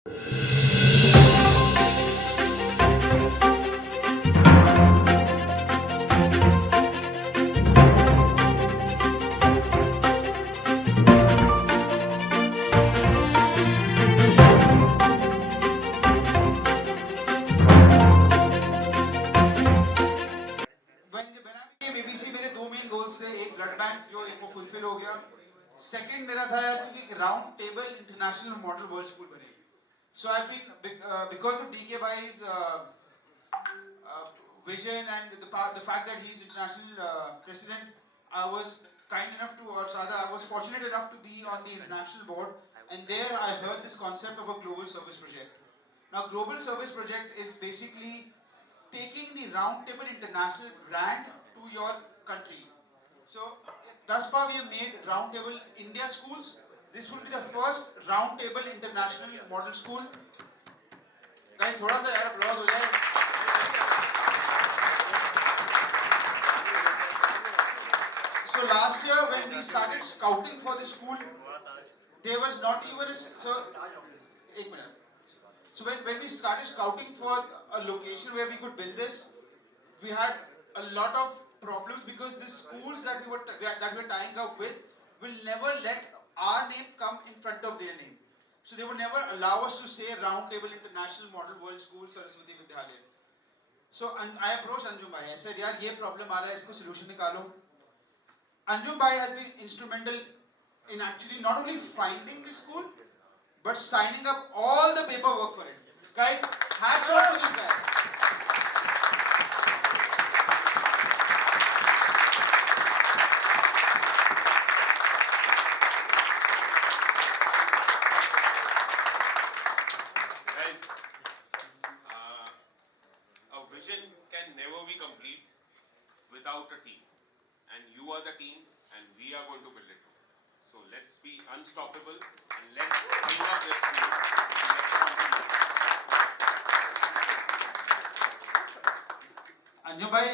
ABC मेरे दो main goals थे, एक ब्लड बैंक जो एक वो फुलफिल हो गया, सेकंड मेरा था यार कि एक round table international model world school बने. So I've been because of DK Bhai's vision and the fact that he's international president, I was kind enough to, or rather I was fortunate enough to be on the international board, and there I heard this concept of a global service project. Now global service project is basically taking the Roundtable International brand to your country. So thus far we have made Roundtable India schools. This will be the first Roundtable International Model School. Guys, थोड़ा सा यार applause हो जाए. So last year when we started scouting for the school, there was not even a एक minute. So when we started scouting for a location where we could build this, we had a lot of problems because the schools that we were tying up with will never let our name come in front of their name. So they would never allow us to say Roundtable International Model World School Saraswati Vidyalaya. So I approached Anjum Bhai. I said, यार ये problem आ रहा है, इसको solution निकालो. Anjum Bhai has been instrumental in actually not only finding the school, but signing up all the paperwork for it. Guys, hats off to this guy. Guys, a vision can never be complete without a team. And you are the team, and we are going to build it. So let's be unstoppable, and let's bring up this school, and let's continue. Anjum Bhai,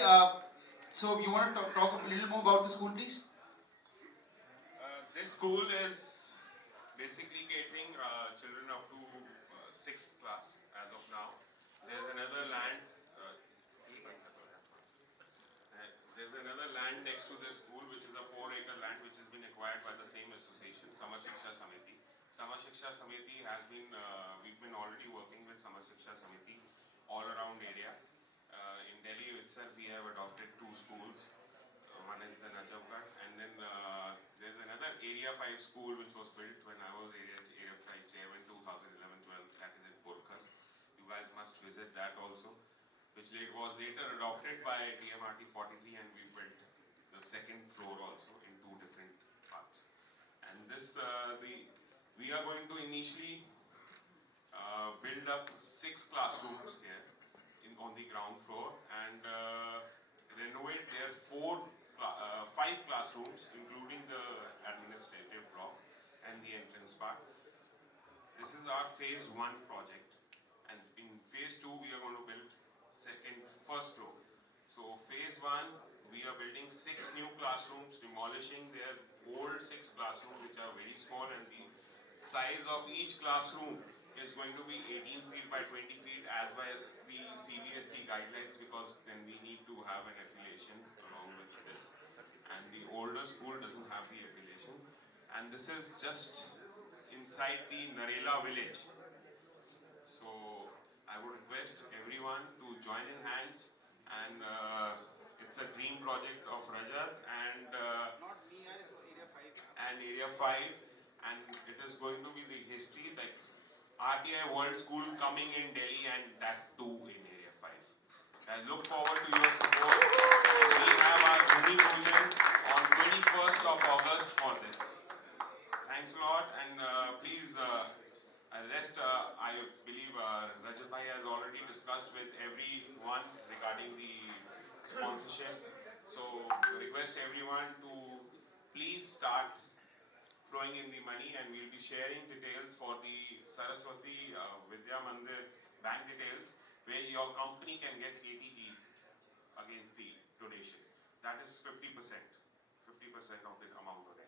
so you want to talk a little more about the school, please? This school is basically catering children up to 6th class as of now. There's another land. There's another land next to this school, which is a 4-acre land, which has been acquired by the same association, Samaj Shiksha Samiti. Samaj Shiksha Samiti has been, we've been already working with Samaj Shiksha Samiti all around area. In Delhi itself, we have adopted 2 schools. One is the Najafgarh, and then there's another Area 5 school which was built when I was Area 5 chairman 2011-12. That is in Porkhas. You guys must visit that also, which was later adopted by TMRT 43, and we built the 2nd floor also in 2 different parts. And this, we are going to initially build up 6 classrooms here on the ground floor, and renovate their 5 classrooms, including the administrative block and the entrance part. This is our phase 1 project, and in phase 2 we are going to build first floor. So phase 1 we are building 6 new classrooms, demolishing their old 6 classrooms which are very small, and the size of each classroom is going to be 18 feet by 20 feet as by the CBSE guidelines, because then we need to have an affiliation along with this, and the older school doesn't have the affiliation. And this is just inside the Narela village. So I would request everyone to join in hands, and it's a dream project of Rajat and Not me, Area 5. and Area 5, and it is going to be the history like RTI World School coming in Delhi, and that too in Area 5. I look forward to your support, and we have our Bhumi Pujan on 21st of August for this. Thanks a lot, and please, rest, I believe Rajat Bhai has already discussed with everyone regarding the sponsorship. So request everyone to please start throwing in the money, and we'll be sharing details for the Saraswati Vidya Mandir bank details, where your company can get 80G against the donation. That is 50% of the amount donation.